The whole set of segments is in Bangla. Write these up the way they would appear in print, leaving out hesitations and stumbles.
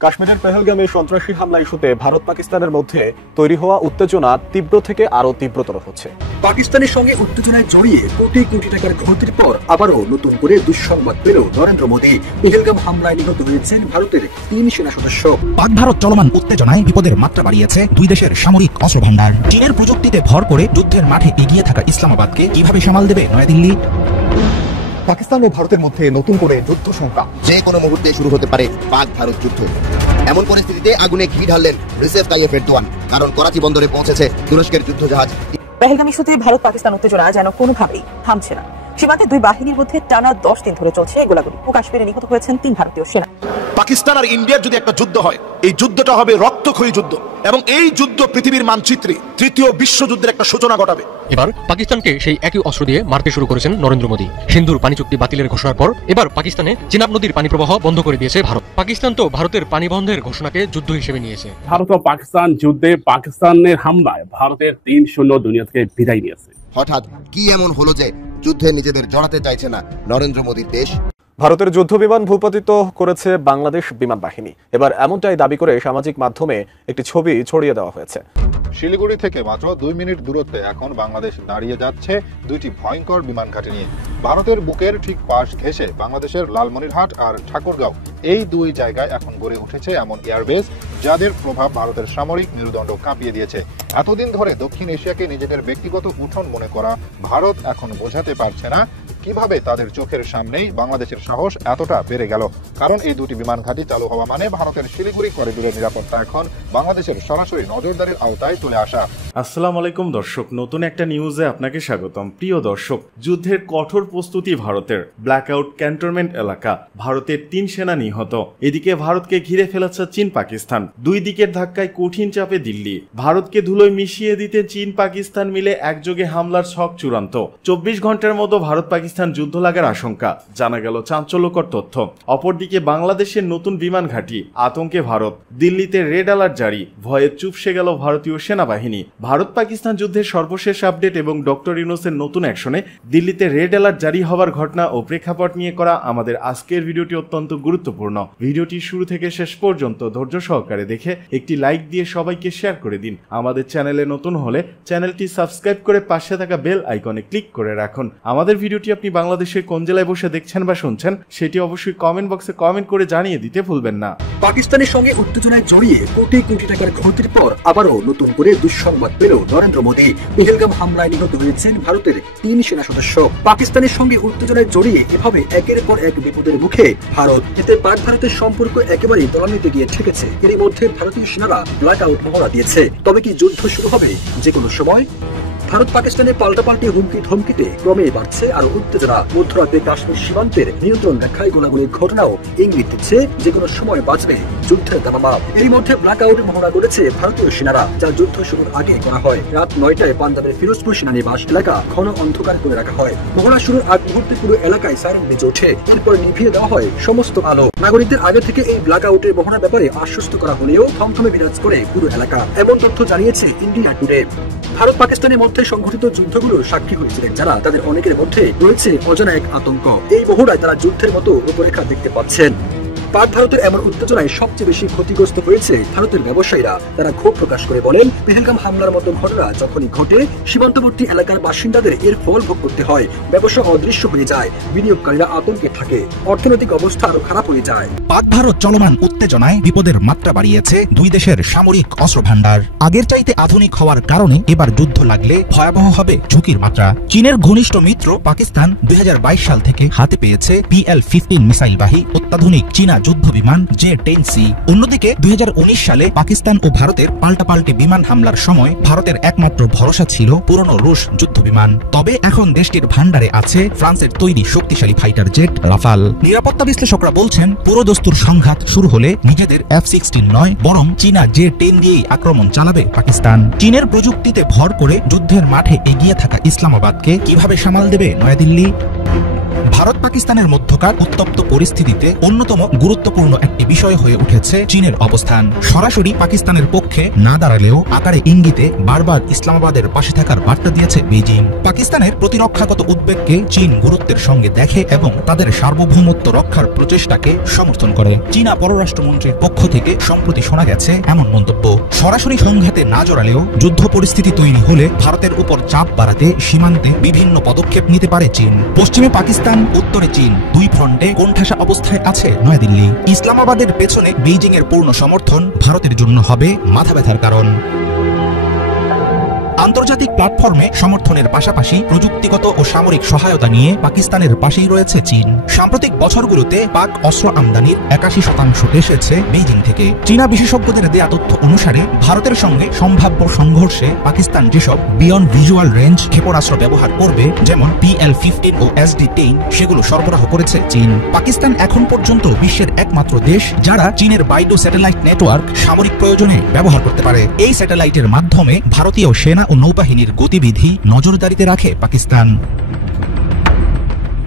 কাশ্মীরের পেহেলগামে সন্ত্রাসী হামলা ইস্যুতে ভারত পাকিস্তানের মধ্যে তৈরি হওয়া উত্তেজনা তীব্র থেকে আরো তীব্রতর হচ্ছে। পাকিস্তানের সঙ্গে উত্তেজনায় জড়িয়ে কোটি কোটি টাকার ক্ষতির পর আবারও নতুন করে দুঃসংবাদ পেল নরেন্দ্র মোদী। পেহেলগাম হামলায় নিহত হয়েছেন ভারতের 3 সেনা সদস্য। পাক ভারত চলমান উত্তেজনায় বিপদের মাত্রা বাড়িয়েছে দুই দেশের সামরিক অস্ত্র ভান্ডার। চীনের প্রযুক্তিতে ভর করে যুদ্ধের মাঠে এগিয়ে থাকা ইসলামাবাদকে কিভাবে সামাল দেবে নয়াদিল্লি? পাকিস্তান ও ভারতের মধ্যে নতুন করে যুদ্ধ শঙ্কা। যে কোনো মুহূর্তে শুরু হতে পারে পাক ভারত যুদ্ধ। এমন পরিস্থিতিতে আগুনে ঘি ঢাললেন রিসেপ তাইয়েফ এরদোয়ান, কারণ করাচি বন্দরে পৌঁছেছে তুরস্কের যুদ্ধজাহাজ। পেহেলগাম ইস্যুতে ভারত পাকিস্তান উত্তেজনা যেন কোনোভাবেই থামছে না। সীমান্তে দুই বাহিনীর মধ্যে টানা 10 দিন ধরে চলছে গোলাগুলি ও কাশ্মীরে নিহত হয়েছেন 3 ভারতীয় সেনা। পাকিস্তান আর ইন্ডিয়ার যদি একটা যুদ্ধ হয়, এই যুদ্ধটা হবে রক্তক্ষয়ী যুদ্ধ, এবং এই যুদ্ধ পৃথিবীর মানচিত্রে তৃতীয় বিশ্বযুদ্ধের একটা সূচনা ঘটাবে। এবার পাকিস্তানকে সেই একই অস্ত্র দিয়ে মারতে শুরু করেছেন নরেন্দ্র মোদী। সিন্ধুর পানি চুক্তি বাতিলের ঘোষণার পর এবার পাকিস্তানে চিনাব নদীর পানি প্রবাহ বন্ধ করে দিয়েছে ভারত। পাকিস্তান তো ভারতের পানি বন্ধের ঘোষণাকে যুদ্ধ হিসেবে নিয়েছে। ভারত ও পাকিস্তান যুদ্ধে পাকিস্তানের হামলায় ভারতের 3-0 দুনিয়া থেকে বিদায় নিয়েছে। হঠাৎ কি এমন হলো যে যুদ্ধে নিজেদের জড়াতে চাইছে না নরেন্দ্র মোদীর দেশ? ভারতের যুদ্ধ বিমান ভূপাতিত করেছে বাংলাদেশ বিমান বাহিনী। এবার এমনটাই দাবি করে সামাজিক মাধ্যমে একটি ছবি ছড়িয়ে দেওয়া হয়েছে। শিলিগুড়ি থেকে মাত্র 2 মিনিট দূরত্বে এখন বাংলাদেশ দাঁড়িয়ে যাচ্ছে দুইটি ভয়ঙ্কর বিমান ঘাঁটি নিয়ে। ভারতের বুকের ঠিক পাশ ঘেঁষে বাংলাদেশের লালমনিরহাট আর ঠাকুরগাঁও, এই দুই জায়গায় এখন গড়ে উঠেছে এমন এয়ারবেস যাদের প্রভাব ভারতের সামরিক মেরুদণ্ড কাঁপিয়ে দিয়েছে। এতদিন ধরে দক্ষিণ এশিয়াকে নিজেদের ব্যক্তিগত উঠোন মনে করা ভারত এখন বোঝাতে পারছে না কিভাবে তাদের চোখের সামনেই বাংলাদেশের সাহস এতটা বেড়ে গেল। কারণ এই দুটি বিমান ঘাঁটি চালু হওয়া মানে ভারতের শিলিগুড়ি করিডোরের নিরাপত্তা এখন বাংলাদেশের সরাসরি নজরদারির আওতায় চলে আসা। আসসালামু আলাইকুম দর্শক, নতুন একটা নিউজে আপনাকে স্বাগতম। প্রিয় দর্শক, যুদ্ধের কঠোর প্রস্তুতি ভারতের। ব্ল্যাকআউট ক্যান্টনমেন্ট এলাকা, ভারতের 3 সেনা নিহত। এদিকে ভারতকে ঘিরে ফেলেছে চীন পাকিস্তান। দুই দিকের ধাক্কায় কঠিন চাপে দিল্লি। ভারতকে ধুলোয় মিশিয়ে দিতে চীন পাকিস্তান মিলে একযোগে হামলার ছক চূড়ান্ত। 24 ঘন্টার মতো ভারত পাকিস্তান যুদ্ধ লাগার আশঙ্কা, জানা গেল চাঞ্চল্যকর তথ্য। অপরদিকে বাংলাদেশের নতুন বিমান ঘাঁটি, আতঙ্কে ভারত। দিল্লিতে রেড অ্যালার্ট জারি, ভয়ে চুপসে গেল ভারতীয় সেনাবাহিনী। ভারত পাকিস্তান যুদ্ধের সর্বশেষ আপডেট এবং ডক্টর ইউনূসের নতুন অ্যাকশনে দিল্লিতে রেড অ্যালার্ট জারি হওয়ার ঘটনা ও প্রেক্ষাপট নিয়ে করা আমাদের আজকের ভিডিওটি অত্যন্ত গুরুত্বপূর্ণ। ভিডিওটি শুরু থেকে শেষ পর্যন্ত ধৈর্য সহকারে দেখে একটি লাইক দিয়ে সবাইকে শেয়ার করে দিন। আমাদের চ্যানেলে নতুন হলে চ্যানেলটি সাবস্ক্রাইব করে পাশে থাকা বেল আইকনে ক্লিক করে রাখুন। আমাদের ভিডিওটি আপনি বাংলাদেশের কোন জেলায় বসে দেখছেন বা শুনছেন সেটি অবশ্যই কমেন্ট বক্সে কমেন্ট করে জানিয়ে দিতে ভুলবেন না। পাকিস্তানের সঙ্গে উত্তেজনায় জড়িয়ে কোটি কোটি টাকার ক্ষতির পর আবারও নতুন করে দুঃসংবাদ পেল নরেন্দ্র মোদী। পেহেলগাম হামলায় নিহত হয়েছেন ভারতের 3 সেনা সদস্য। পাকিস্তানের সঙ্গে উত্তেজনায় জড়িয়ে এভাবে একের পর এক বিপদের মুখে ভারত। এতে পাক ভারতের সম্পর্ক একেবারেই তলানিতে গিয়ে ঠেকেছে। এরই মধ্যে ভারতীয় সেনারা ব্ল্যাক আউট মহড়া দিয়েছে। তবে কি যুদ্ধ শুরু হবে যে কোনো সময়? ভারত পাকিস্তানের পাল্টাপাল্টি হুমকি ধমকিতে ক্রমে বাড়ছে আরো উত্তেজনা। মধ্যরাতে কাশ্মীর সীমান্তের নিয়ন্ত্রণ রেখায় গোলাগুলির ঘটনাও ইঙ্গিত দিচ্ছে যে কোনো সময় বাঁচবে যুদ্ধের দামামা। এরই মধ্যে ব্ল্যাক আউট মহড়া করেছে ভারতীয় সেনারা, যা যুদ্ধ শুরুর আগে করা হয়। রাত 9টায় পাঞ্জাবের ফিরোজপুর সেনানিবাস এলাকা ঘন অন্ধকার করে রাখা হয়। মহড়া শুরুর আগ মুহূর্তে পুরো এলাকায় সাইরেন বেজে ওঠে। এরপর নিভিয়ে দেওয়া হয় সমস্ত আলো। নাগরিকদের আগে থেকে এই ব্ল্যাক আউটের মহড়ার ব্যাপারে আশ্বস্ত করা হলেও থমথমে বিরাজ করে পুরো এলাকা, এমন তথ্য জানিয়েছে ইন্ডিয়া টুডে। ভারত পাকিস্তানের মধ্যে সংঘটিত যুদ্ধগুলোর সাক্ষী হয়েছিলেন যারা, তাদের অনেকের মধ্যে রয়েছে অজানা এক আতঙ্ক। এই মহড়ায় তারা যুদ্ধের মতো রূপরেখা দেখতে পাচ্ছেন। পাক ভারতের এমন উত্তেজনায় সবচেয়ে বেশি ক্ষতিগ্রস্ত হয়েছে ভারতের ব্যবসায়ীরা। তারা ক্ষোভ প্রকাশ করে বলেন, পেহেলগাম হামলার মতো ঘটনা যখনই ঘটে সীমান্তবর্তী এলাকার বাসিন্দাদের এর ফল ভোগ করতে হয়। ব্যবসা অদৃশ্য হয়ে যায়, বিনিয়োগকারীরা আতঙ্কে থাকে, অর্থনৈতিক অবস্থা আরো খারাপ হয়ে যায়। পাক ভারত চলমান উত্তেজনায় বিপদের মাত্রা বাড়িয়েছে দুই দেশের সামরিক অস্ত্র ভান্ডার। আগের চাইতে আধুনিক হওয়ার কারণে এবার যুদ্ধ লাগলে ভয়াবহ হবে ঝুঁকির মাত্রা। চীনের ঘনিষ্ঠ মিত্র পাকিস্তান 2022 সাল থেকে হাতে পেয়েছে PL-15 মিসাইলবাহী অত্যাধুনিক চীনা যুদ্ধ বিমান J-10C। অন্যদিকে 2019 সালে পাকিস্তান ও ভারতের পাল্টাপাল্টি বিমান হামলার সময় ভারতের একমাত্র ভরসা ছিল পুরনো রুশ যুদ্ধ বিমান। তবে এখন দেশটির ভান্ডারে আছে ফ্রান্সের তৈরি শক্তিশালী ফাইটার জেট রাফাল। নিরাপত্তা বিশ্লেষকরা বলছেন, পুরো দস্তুর সংঘাত শুরু হলে নিজেদের F-16 নয় বরং চীনা J-10 দিয়েই আক্রমণ চালাবে পাকিস্তান। চীনের প্রযুক্তিতে ভর করে যুদ্ধের মাঠে এগিয়ে থাকা ইসলামাবাদকে কিভাবে সামাল দেবে নয়াদিল্লি? ভারত পাকিস্তানের মধ্যকার উত্তপ্ত পরিস্থিতিতে অন্যতম গুরুত্বপূর্ণ একটি বিষয় হয়ে উঠেছে চীনের অবস্থান। সরাসরি পাকিস্তানের পক্ষে পক্ষে না দাঁড়ালেও আকারে ইঙ্গিতে বারবার ইসলামাবাদের পাশে থাকার বার্তা দিয়েছে বেইজিং। পাকিস্তানের প্রতিরক্ষাগত উদ্বেগকে চীন গুরুত্বের সঙ্গে দেখে এবং তাদের সার্বভৌমত্ব রক্ষার প্রচেষ্টাকে সমর্থন করে। চীনা পররাষ্ট্রমন্ত্রীর পক্ষ থেকে সম্প্রতি শোনা গেছে এমন মন্তব্য। সরাসরি সংঘাতে না জড়ালেও যুদ্ধ পরিস্থিতি তৈরি হলে ভারতের উপর চাপ বাড়াতে সীমান্তে বিভিন্ন পদক্ষেপ নিতে পারে চীন। পশ্চিমে পাকিস্তান, উত্তরে চীন, দুই ফ্রন্টে কোণঠাসা অবস্থায় আছে নয়াদিল্লি। ইসলামাবাদের পেছনে বেইজিং এর পূর্ণ সমর্থন ভারতের জন্য হবে মাথা ব্যথার কারণ। আন্তর্জাতিক প্ল্যাটফর্মে সমর্থনের পাশাপাশি প্রযুক্তিগত ও সামরিক সহায়তা নিয়ে পাকিস্তানের পাশেই রয়েছে চীন। সাম্প্রতিক বছরগুলোতে পাক অস্ত্র আমদানির ৮১% এসেছে বেইজিং থেকে। চীনা বিশেষজ্ঞদের দেয়া তথ্য অনুসারে ভারতের সঙ্গে সম্ভাব্য সংঘর্ষে পাকিস্তান যেসব বিয়ন্ড ভিজুয়াল রেঞ্জ ক্ষেপণাস্ত্র ব্যবহার করবে, যেমন PL-15 ও SD-10, সেগুলো সরবরাহ করেছে চীন। পাকিস্তান এখন পর্যন্ত বিশ্বের একমাত্র দেশ যারা চীনের বাইডু স্যাটেলাইট নেটওয়ার্ক সামরিক প্রয়োজনে ব্যবহার করতে পারে। এই স্যাটেলাইটের মাধ্যমে ভারতীয় সেনা ও নৌবাহিনীর গতিবিধি নজরদারিতে রাখে পাকিস্তান।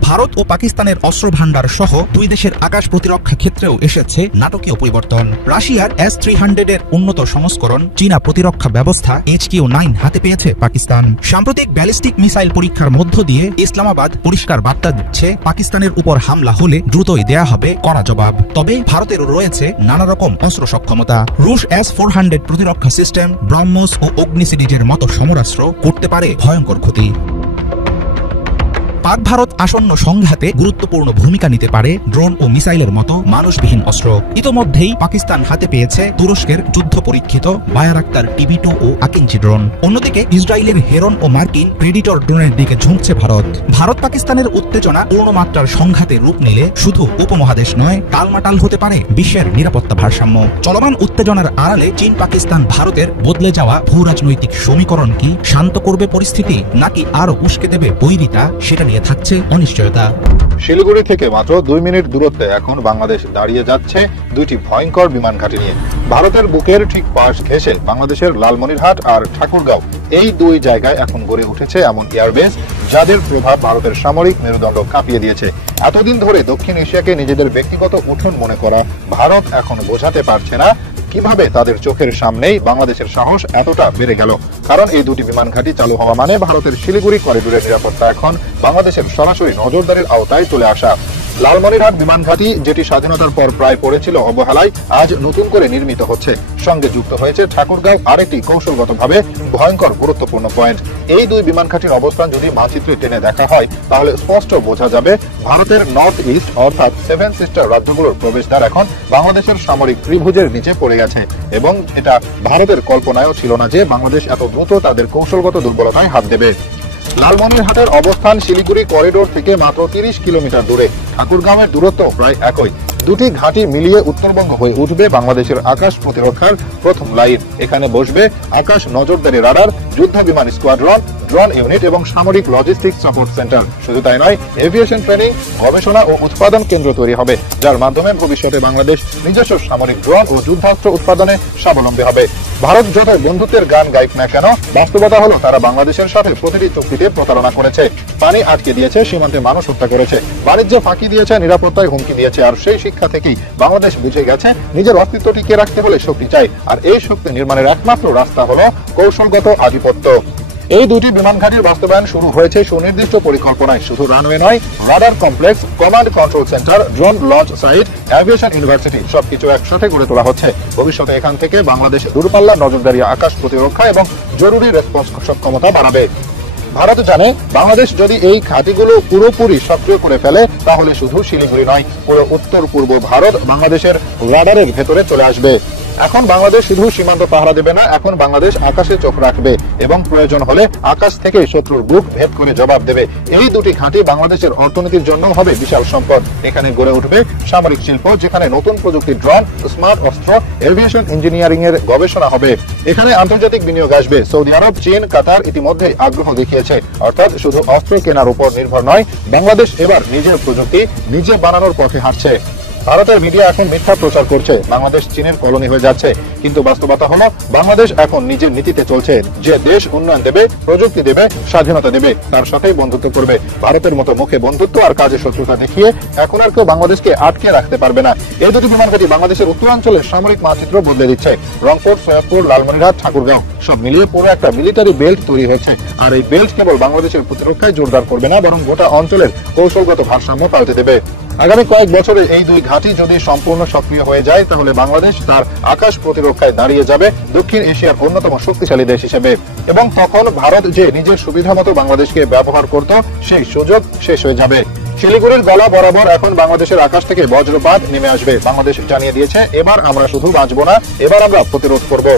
ভারত ও পাকিস্তানের অস্ত্র ভান্ডার সহ দুই দেশের আকাশ প্রতিরক্ষা ক্ষেত্রেও এসেছে নাটকীয় পরিবর্তন। রাশিয়ার S-300 এর উন্নত সংস্করণ চীনা প্রতিরক্ষা ব্যবস্থা HQ-9 হাতে পেয়েছে পাকিস্তান। সাম্প্রতিক ব্যালিস্টিক মিসাইল পরীক্ষার মধ্য দিয়ে ইসলামাবাদ পরিষ্কার বার্তা দিচ্ছে, পাকিস্তানের উপর হামলা হলে দ্রুতই দেয়া হবে কড়া জবাব। তবে ভারতেরও রয়েছে নানা রকম অস্ত্র সক্ষমতা। রুশ S-400 প্রতিরক্ষা সিস্টেম, ব্রহ্মোস ও অগ্নি সিরিজের মতো সমরাস্ত্র করতে পারে ভয়ঙ্কর ক্ষতি। পাক ভারত আসন্ন সংঘাতে গুরুত্বপূর্ণ ভূমিকা নিতে পারে ড্রোন ও মিসাইলের মতো মানুষবিহীন অস্ত্র। ইতোমধ্যেই পাকিস্তান হাতে পেয়েছে তুরস্কের যুদ্ধ পরীক্ষিত বায়ারাক্তার TB2 ও আকিঞ্চি ড্রোন। অন্যদিকে ইসরায়েলের হেরন ও মার্কিন প্রেডিটর ড্রোনের দিকে ঝুঁকছে ভারত। ভারত পাকিস্তানের উত্তেজনা পূর্ণমাত্রার সংঘাতে রূপ নিলে শুধু উপমহাদেশ নয়, টালমাটাল হতে পারে বিশ্বের নিরাপত্তা ভারসাম্য। চলমান উত্তেজনার আড়ালে চীন পাকিস্তান ভারতের বদলে যাওয়া ভূ রাজনৈতিক সমীকরণ কি শান্ত করবে পরিস্থিতি, নাকি আরো উস্কে দেবে বৈরিতা, সেটা নিয়ে থাকছে অনিশ্চয়তা। শিলিগুড়ি থেকে মাত্র 2 মিনিট দূরত্বে এখন বাংলাদেশ দাঁড়িয়ে যাচ্ছে দুইটি ভয়ঙ্কর বিমান ঘাঁটি নিয়ে। ভারতের বুকের ঠিক পাশ ঘেঁষে বাংলাদেশের লালমনিরহাট আর ঠাকুরগাঁও, এই দুই জায়গায় এখন গড়ে উঠেছে এমন এয়ারবেস যাদের প্রভাব ভারতের সামরিক মেরুদণ্ড কাঁপিয়ে দিয়েছে। এতদিন ধরে দক্ষিণ এশিয়াকে নিজেদের ব্যক্তিগত উঠোন মনে করা ভারত এখন বোঝাতে পারছে না কিভাবে তাদের চোখের সামনেই বাংলাদেশের সাহস এতটা বেড়ে গেল। কারণ এই দুটি বিমান ঘাঁটি চালু হওয়া মানে ভারতের শিলিগুড়ি করিডোরের নিরাপত্তা এখন বাংলাদেশের সরাসরি নজরদারির আওতায় চলে আসা। লালমনিরহাট বিমান ঘাঁটি, যেটি স্বাধীনতার পর প্রায় পড়েছিল অবহেলায়, আজ নতুন করে নির্মিত হচ্ছে। সঙ্গে যুক্ত হয়েছে ঠাকুরগাঁও, আরেকটি কৌশলগতভাবে ভয়ঙ্কর গুরুত্বপূর্ণ পয়েন্ট। এই দুই বিমান ঘাঁটির অবস্থান যদি মানচিত্রে টেনে দেখা হয় তাহলে স্পষ্ট বোঝা যাবে ভারতের নর্থ ইস্ট অর্থাৎ 7 সিস্টার রাজ্যগুলোর প্রবেশদ্বার এখন বাংলাদেশের সামরিক ত্রিভুজের নিচে পড়ে গেছে। এবং এটা ভারতের কল্পনায়ও ছিল না যে বাংলাদেশ এত দ্রুত তাদের কৌশলগত দুর্বলতায় হাত দেবে। লালমনিরহাটের অবস্থান শিলিগুড়ি করিডোর থেকে মাত্র 30 কিলোমিটার দূরে। ঠাকুরগাঁওয়ের দূরত্ব প্রায় একই। দুটি ঘাঁটি মিলিয়ে উত্তরবঙ্গ হয়ে উঠবে বাংলাদেশের আকাশ প্রতিরক্ষার প্রথম লাইন। এখানে বসবে আকাশ নজরদারি রাডার, যুদ্ধ বিমান স্কোয়াড্রন, ড্রোন ইউনিট এবং সামরিক লজিস্টিক সাপোর্ট সেন্টার। শুধু তাই নয়, এভিয়েশন ট্রেনিং, গবেষণা ও উৎপাদন কেন্দ্র তৈরি হবে, যার মাধ্যমে ভবিষ্যতে বাংলাদেশ নিজস্ব সামরিক ড্রোন ও যুদ্ধাস্ত্র উৎপাদনে স্বাবলম্বী হবে। ভারত যত বন্ধুত্বের গান গাইক না কেন, বাস্তবতা হলো তারা বাংলাদেশের সাথে প্রতিটি চুক্তিতে প্রতারণা করেছে, পানি আটকে দিয়েছে, সীমান্তে মানুষ হত্যা করেছে, বাণিজ্য ফাঁকি দিয়েছে, নিরাপত্তায় হুমকি দিয়েছে। আর সেই শিক্ষা থেকেই বাংলাদেশ বুঝে গেছে নিজের অস্তিত্ব টিকিয়ে রাখতে হলে শক্তি চাই, আর এই শক্তি নির্মাণের একমাত্র রাস্তা হলো কৌশলগত আধিপত্য। এই দুটি বিমান ঘাঁটির বাস্তবায়ন শুরু হয়েছে সুনির্দিষ্ট পরিকল্পনায়। শুধু রানওয়ে নয়, radar complex, command control centre, drone launch site, aviation university সবকিছু একসাথে গড়ে তোলা হচ্ছে। ভবিষ্যতে এখান থেকে বাংলাদেশ দূরপাল্লা নজরদারি, আকাশ প্রতিরক্ষা এবং জরুরি রেসপন্স সক্ষমতা বাড়াবে। ভারত জানে বাংলাদেশ যদি এই ঘাঁটিগুলো পুরোপুরি সক্রিয় করে ফেলে তাহলে শুধু শিলিগুড়ি নয়, পুরো উত্তর পূর্ব ভারত বাংলাদেশের রাডারের ভেতরে চলে আসবে। এখন বাংলাদেশ শুধু সীমান্ত পাহারা দেবে না, এখন বাংলাদেশ আকাশে চোখ রাখবে এবং প্রয়োজন হলে আকাশ থেকে শত্রুর বুক ভেদ করে জবাব দেবে। এই দুটি ঘাঁটি বাংলাদেশের অর্থনীতির জন্য হবে বিশাল সম্পদ। এখানে গড়ে উঠবে সামরিক শিল্প, যেখানে নতুন প্রযুক্তির ড্রোন, স্মার্ট অস্ত্র, এভিয়েশন ইঞ্জিনিয়ারিং এর গবেষণা হবে। এখানে আন্তর্জাতিক বিনিয়োগ আসবে। সৌদি আরব, চীন, কাতার ইতিমধ্যে আগ্রহ দেখিয়েছে। অর্থাৎ শুধু অস্ত্র কেনার উপর নির্ভর নয়, বাংলাদেশ এবার নিজের প্রযুক্তি নিজে বানানোর পথে হাঁটছে। ভারতের মিডিয়া এখন মিথ্যা প্রচার করছে বাংলাদেশ চীনের কলোনি হয়ে যাচ্ছে, কিন্তু বাস্তবতা হলো বাংলাদেশ এখন নিজের নীতিতে চলছে যে দেশ উন্নয়ন দেবে, প্রযুক্তি দেবে, স্বাধীনতা দেবে, তার সাথেই বন্ধুত্ব করবে। ভারতের মতো মুখে বন্ধুত্ব আর কাজে শত্রুতা দেখিয়ে এখন আর কেউ বাংলাদেশকে আটকে রাখতে পারবে না। এই দুটি বিমান ঘাঁটি বাংলাদেশের উত্তরাঞ্চলের সামরিক মানচিত্র বদলে দিচ্ছে। রংপুর, সৈয়দপুর, লালমনিরহাট, ঠাকুরগাঁও সব মিলিয়ে পুরো একটা মিলিটারি বেল্ট তৈরি হয়েছে। আর এই বেল্ট কেবল বাংলাদেশের প্রতিরক্ষায় জোরদার করবে না, বরং গোটা অঞ্চলের কৌশলগত ভারসাম্য পাল্টে দেবে। আগামী কয়েক বছরে এই দুই ঘাঁটি যদি সম্পূর্ণ সক্রিয় হয়ে যায়, তাহলে বাংলাদেশ তার আকাশ প্রতিরক্ষায় দাঁড়িয়ে যাবে দক্ষিণ এশিয়ার অন্যতম শক্তিশালী দেশ হিসেবে। এবং তখন ভারত যে নিজের সুবিধা মতো বাংলাদেশকে ব্যবহার করত, সেই সুযোগ শেষ হয়ে যাবে। শিলিগুড়ির গলা বরাবর এখন বাংলাদেশের আকাশ থেকে বজ্রপাত নেমে আসবে। বাংলাদেশ জানিয়ে দিয়েছে, এবার আমরা শুধু বাঁচবো না, এবার আমরা প্রতিরোধ করব।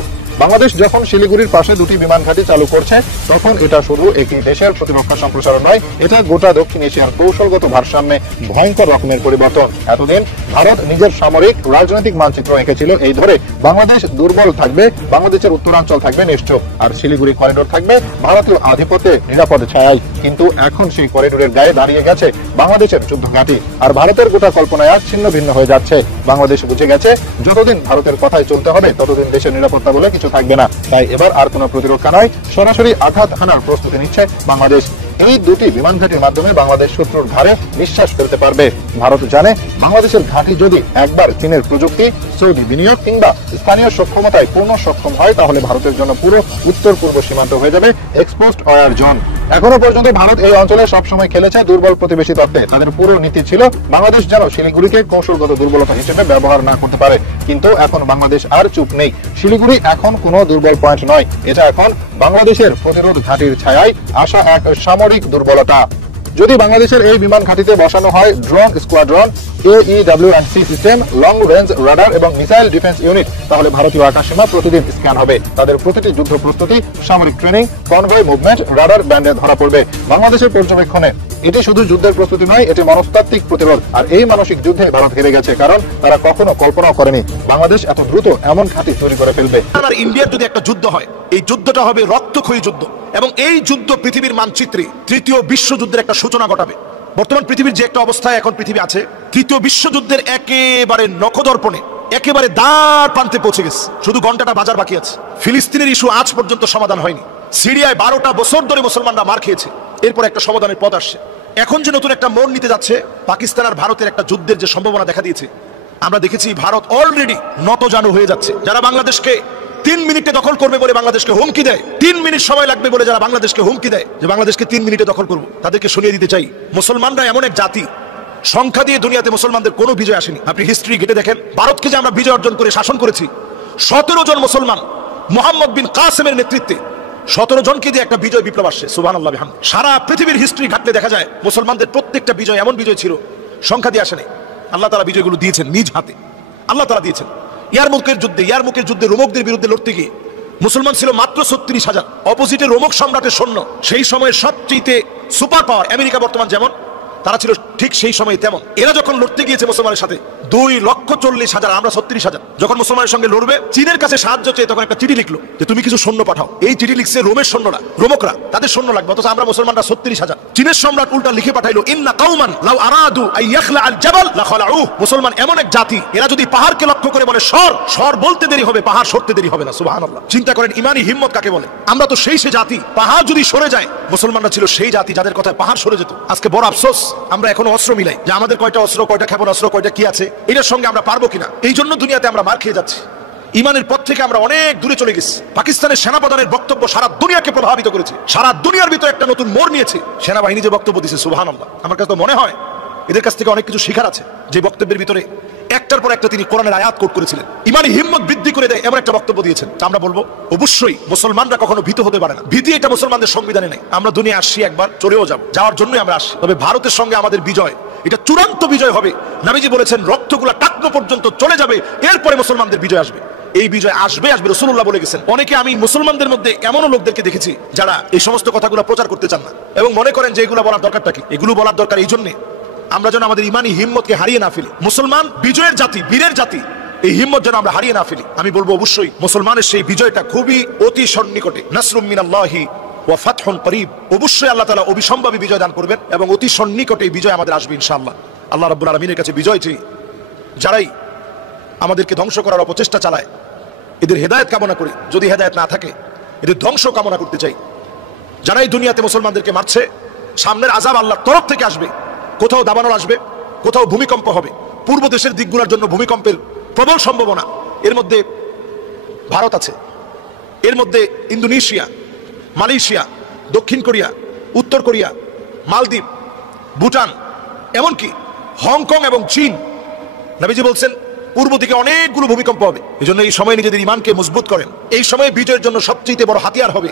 বাংলাদেশ যখন শিলিগুড়ির পাশে দুটি বিমান ঘাঁটি চালু করছে, তখন এটা শুধু একটি দেশের প্রতিরক্ষা সম্প্রসারণ নয়, এটা গোটা দক্ষিণ এশিয়ার কৌশলগত ভারসাম্যে ভয়ঙ্কর রকমের পরিবর্তন। এতদিন ভারত নিজের সামরিক রাজনৈতিক মানচিত্র এঁকেছিল এই ধরে বাংলাদেশ দুর্বল থাকবে, বাংলাদেশের উত্তরাঞ্চল থাকবে নিশ্চুপ, আর শিলিগুড়ি করিডোর থাকবে ভারতীয় আধিপত্যে নিরাপদ ছায়ায়। কিন্তু এখন সেই করিডোরের গায়ে দাঁড়িয়ে গেছে বাংলাদেশের যুদ্ধ ঘাঁটি, আর ভারতের গোটা কল্পনায় আজ ছিন্ন ভিন্ন হয়ে যাচ্ছে। বাংলাদেশ বুঝে গেছে যতদিন ভারতের কথায় চলতে হবে, ততদিন দেশের নিরাপত্তা বলে কিছু থাকবে না। তাই এবার আর কোনো প্রতিরক্ষা নয়, সরাসরি আঘাত হানার প্রস্তুতি নিচ্ছে বাংলাদেশ। এই দুটি বিমান ঘাঁটির মাধ্যমে বাংলাদেশ শত্রুর ধারে নিঃশ্বাস ফেলতে পারবে। ভারত জানে বাংলাদেশের ঘাঁটি যদি একবার চীনের প্রযুক্তি, সৌদি বিনিয়োগ কিংবা স্থানীয় সক্ষমতায় পূর্ণ সক্ষম হয়, তাহলে ভারতের জন্য পুরো উত্তর পূর্ব সীমান্ত হয়ে যাবে এক্সপোজড ওয়ার জোন। এখনো পর্যন্ত ভারত এই অঞ্চলে সবসময় খেলেছে দুর্বল প্রতিবেশী তত্ত্বে। তাদের পুরো নীতি ছিল বাংলাদেশ যেন শিলিগুড়িকে কৌশলগত দুর্বলতা হিসেবে ব্যবহার না করতে পারে। কিন্তু এখন বাংলাদেশ আর চুপ নেই। শিলিগুড়ি এখন কোনো দুর্বল পয়েন্ট নয়, এটা এখন বাংলাদেশের প্রতিরোধ ঘাঁটির ছায়ায় আসা এক সামরিক দুর্বলতা। যদি বাংলাদেশের এই বিমান ঘাঁটিতে বসানো হয় drone squadron, AEW&C system, long range radar এবং মিসাইল ডিফেন্স ইউনিট, তাহলে ভারতীয় আকাশসীমা প্রতিদিন স্ক্যান হবে। তাদের প্রতিটি যুদ্ধ প্রস্তুতি, সামরিক ট্রেনিং, কনভয় মুভমেন্ট রাডার ব্যান্ডে ধরা পড়বে। বাংলাদেশের পর্যবেক্ষণে এটি শুধু যুদ্ধের প্রস্তুতি নয়, এটি মনস্তাত্ত্বিক প্রতিরোধ। আর এই মানসিক যুদ্ধে ভারত হেরে গেছে, কারণ তারা কখনো কল্পনাও করেনি বাংলাদেশ এত দ্রুত এমন ঘাঁটি তৈরি করে ফেলবে। আর ইন্ডিয়ার যদি একটা যুদ্ধ হয়, এই যুদ্ধটা হবে রক্তক্ষয়ী যুদ্ধ, এবং এই যুদ্ধ পৃথিবীর মানচিত্রে তৃতীয় বিশ্বযুদ্ধের একটা সূচনা ঘটাবে। বর্তমান পৃথিবীর যে একটা অবস্থায় এখন পৃথিবী আছে, তৃতীয় বিশ্বযুদ্ধের একেবারে নখদর্পণে, একেবারে দ্বার প্রান্তে পৌঁছে গেছে। শুধু ঘন্টাটা বাজার বাকি আছে। ফিলিস্তিনের ইস্যু আজ পর্যন্ত সমাধান হয়নি। সিরিয়ায় 12টা বছর ধরে মুসলমানরা মার খেয়েছে, এরপর একটা সমাধানের পথ আসছে। এখন যে নতুন একটা মোড় নিতে যাচ্ছে, পাকিস্তান আর ভারতের একটা যুদ্ধের যে সম্ভাবনা দেখা দিয়েছে, আমরা দেখেছি ভারত অলরেডি নতজানু হয়ে যাচ্ছে। যারা বাংলাদেশকে 3 মিনিটে দখল করবে বলে বাংলাদেশকে হুমকি দেয়, 3 মিনিট সময় লাগবে বলে যারা বাংলাদেশকে হুমকি দেয় যে বাংলাদেশকে 3 মিনিটে দখল করব, তাদেরকে শুনিয়ে দিতে চাই, মুসলমানরা এমন এক জাতি, সংখ্যা দিয়ে দুনিয়াতে মুসলমানদের কোনো বিজয় আসেনি। আপনি হিস্ট্রি ঘেটে দেখেন, ভারতকে যে আমরা বিজয় অর্জন করে শাসন করেছি, 17 জন মুসলমান মোহাম্মদ বিন কাসেমের নেতৃত্বে 17 জনকে দিয়ে একটা বিজয় বিপ্লব আসছে। সুবহানাল্লাহ বিহামদি। সারা পৃথিবীর হিস্ট্রি ঘাটলে দেখা যায় মুসলমানদের প্রত্যেকটা বিজয় এমন বিজয় ছিল, সংখ্যা দিয়ে আসেনি। আল্লাহ তাআলা বিজয়গুলো দিয়েছেন নিজ হাতে, আল্লাহ তাআলা দিয়েছেন। ইয়ারমুকের যুদ্ধে রোমকদের বিরুদ্ধে লড়তে গিয়ে মুসলমান ছিল মাত্র 36,000, অপোজিটে রোমক সম্রাটের সৈন্য সেই সময়ের সবচেয়ে সুপার পাওয়ার আমেরিকা বর্তমান যেমন, তারা ছিল ঠিক সেই সময় তেমন। এরা যখন লড়তে গিয়েছে মুসলমানের সাথে 2,40,000, আমরা 36,000। যখন মুসলমানের সঙ্গে লড়বে, চীনের কাছে সাহায্য চেয়ে তখন একটা চিঠি লিখলো যে তুমি কিছু সৈন্য পাঠাও। এই চিঠি লিখছে রোমের সৈন্যরা, রোমকরা, তাদের সৈন্য লাগবে, অথচ আমরা মুসলমানরা 36,000। চীনের সম্রাট উল্টা লিখে পাঠাইলো ইন্না কাউমান লাউ আরাদু আন ইয়াখলা আল জাবাল লাখলাউ। মুসলমান এমন এক জাতি, এরা যদি পাহাড়কে লক্ষ্য করে বলে সর, সর বলতে দেরি হবে, পাহাড় সরতে দেরি হবে না। সুবহানাল্লাহ। চিন্তা করেন ইমানি হিম্মত কাকে বলে। আমরা তো সেই জাতি, পাহাড় যদি সরে যায়, মুসলমানরা ছিল সেই জাতি যাদের কথায় পাহাড় সরে যেত। আজকে বড় আফসোস, আমরা এখনো অস্ত্র মিলাই যে আমাদের কয়টা অস্ত্র, কয়টা ক্ষেপণাস্ত্র, কয়টা কি আছে, এটার সঙ্গে আমরা পারবো কিনা। এই জন্য দুনিয়াতে আমরা মার খেয়ে যাচ্ছি। ইমানের পথ থেকে আমরা অনেক দূরে চলে গেছি। পাকিস্তানের সেনাপ্রধানের বক্তব্য সারা দুনিয়াকে প্রভাবিত করেছে, সারা দুনিয়ার ভিতরে একটা নতুন মোড় নিয়েছে। সেনাবাহিনী যে বক্তব্য দিয়েছে, সুবহানাল্লাহ, আমার কাছে তো মনে হয় এদের কাছ থেকে অনেক কিছু শেখার আছে। যে বক্তব্যের ভিতরে একটার পর একটা তিনি কোরআনের আয়াত কোট করেছিলেন, ইমানি হিম্মত বৃদ্ধি করে দেয় এমন একটা বক্তব্য দিয়েছেন। আমরা বলবো অবশ্যই মুসলমানরা কখনো ভীত হতে পারে না। ভীতি এটা মুসলমানদের সংবিধানে নেই। আমরা দুনিয়া আসছি একবার, চলেও যাব, যাওয়ার জন্যই আমরা আসছি। তবে ভারতের সঙ্গে আমাদের বিজয়, এটা চূড়ান্ত বিজয় হবে। নবীজি বলেছেন রক্তগুলা টাকনো পর্যন্ত চলে যাবে, এরপরে মুসলমানদের বিজয় আসবে। এই বিজয় আসবে আসবে, রাসূলুল্লাহ বলে গেছেন। অনেকে, আমি মুসলমানদের মধ্যে এমনও লোকদেরকে দেখেছি যারা এই সমস্ত কথাগুলো প্রচার করতে চান না এবং মনে করেন যে এগুলো বলার দরকারটা কি। এগুলো বলার দরকার এই জন্যে আমরা যেন আমাদের ইমানি হিম্মতকে হারিয়ে না ফেলি। মুসলমান বিজয়ের জাতি, বীরের জাতি, এই হিম্মত যেন আমরা হারিয়ে না ফেলি। আমি বলবো অবশ্যই মুসলমানের সেই বিজয়টা খুবই অতি সন্নিকটে। নাসরুম মিনাল্লাহি ওয়া ফাতহুন করিব। অবশ্যই আল্লাহ তাআলা অবিসম্ভাবী বিজয় দান করবেন এবং অতি সন্নিকটে এই বিজয় আমাদের আসবে ইনশাআল্লাহ। আল্লাহ রাব্বুল আলামিনের কাছে বিজয় চাই যারাই আমাদেরকে ধ্বংস করার অপচেষ্টা চালায়, এদের হেদায়েত কামনা করি। যদি হেদায়েত না থাকে, এদের ধ্বংস কামনা করতে চাই। যারাই দুনিয়াতে মুসলমানদেরকে মারছে, সামনের আযাব আল্লাহর তরফ থেকে আসবে। কোথাও দাবানল আসবে, কোথাও ভূমিকম্প হবে। পূর্ব দেশের দিকগুলোর জন্য ভূমিকম্পের প্রবল সম্ভাবনা। এর মধ্যে ভারত আছে, এর মধ্যে ইন্দোনেশিয়া, মালয়েশিয়া, দক্ষিণ কোরিয়া, উত্তর কোরিয়া, মালদ্বীপ, ভুটান, এমনকি হংকং এবং চীন। নবীজি বলছেন পূর্ব দিকে অনেকগুলো ভূমিকম্প হবে। এজন্য এই সময় নিজেদের ইমানকে মজবুত করেন। এই সময় বিজয়ের জন্য সবচেয়ে বড় হাতিয়ার হবে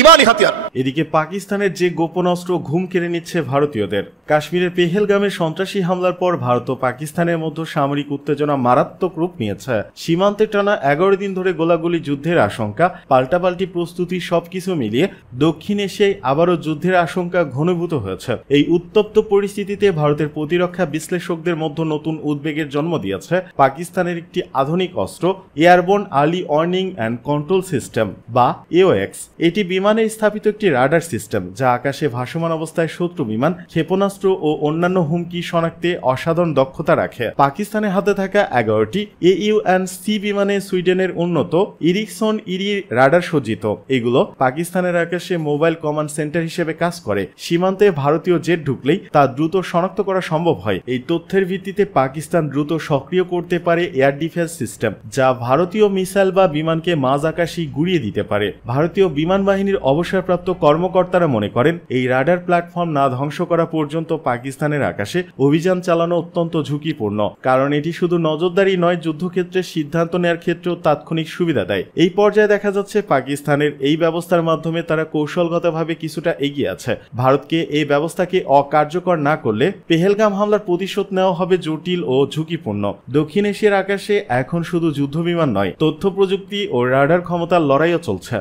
ইমানি হাতিয়ার। এদিকে পাকিস্তানের যে গোপন অস্ত্র ঘুম কেড়ে নিচ্ছে ভারতীয়দের। কাশ্মীরের পেহেলগামে সন্ত্রাসী হামলার পর ভারত ও পাকিস্তানের মধ্যে সামরিক উত্তেজনা মারাত্মক রূপ নিয়েছে। সীমান্তে টানা 11 দিন ধরে গোলাগুলি, যুদ্ধের আশঙ্কা, পাল্টাপাল্টি প্রস্তুতি সবকিছু মিলিয়ে দক্ষিণ এশিয়ায় আবারও যুদ্ধের আশঙ্কা ঘনীভূত হয়েছে। এই উত্তপ্ত পরিস্থিতিতে ভারতের প্রতিরক্ষা বিশ্লেষকদের মধ্যে নতুন উদ্বেগের জন্ম দিয়েছে পাকিস্তানের একটি আধুনিক অস্ত্র, airborne early warning and control system বা এওএক্স। এটি বিমানে স্থাপিত একটি রাডার সিস্টেম, যা আকাশে ভাসমান অবস্থায় শত্রু বিমান, ক্ষেপণাস্ত্র ও অন্যান্য হুমকি শনাক্তে অসাধারণ দক্ষতা রাখে। পাকিস্তানের হাতে থাকা 11টি AU&C বিমানে সুইডেনের উন্নত ইরিকসন ইরি রাডার সজ্জিত। এগুলো পাকিস্তানের আকাশে মোবাইল কমান্ড সেন্টার হিসেবে কাজ করে। সীমান্তে ভারতীয় জেট ঢুকলেই তা দ্রুত শনাক্ত করা সম্ভব হয়। এই তথ্যের ভিত্তিতে পাকিস্তান দ্রুত সক্রিয় করতে পারে এয়ার ডিফেন্স সিস্টেম, যা ভারতীয় মিসাইল বা বিমানকে মাঝ আকাশেই গুড়িয়ে দিতে পারে। ভারতীয় বিমান বাহিনীর অবসরপ্রাপ্ত কর্মকর্তারা মনে করেন এই রাডার প্ল্যাটফর্ম না ধ্বংস করা পর্যন্ত পাকিস্তানের আকাশে অভিযান চালানো অত্যন্ত ঝুঁকিপূর্ণ, কারণ এটি শুধু নজরদারি নয়, যুদ্ধক্ষেত্রে সিদ্ধান্ত নেওয়ার ক্ষেত্রেও তাৎক্ষণিক সুবিধা দেয়। এই পর্যায়ে দেখা যাচ্ছে পাকিস্তানের এই ব্যবস্থার মাধ্যমে তারা কৌশলগতভাবে কিছুটা এগিয়ে আছে। ভারতকে এই ব্যবস্থাকে অকার্যকর না করলে পেহেলগাম হামলার প্রতিশোধ নেওয়া হবে জটিল ও ঝুঁকিপূর্ণ। দক্ষিণ এশিয়ার আকাশে এখন শুধু যুদ্ধবিমান নয়, তথ্য প্রযুক্তি ও রাডার ক্ষমতার লড়াইও চলছে।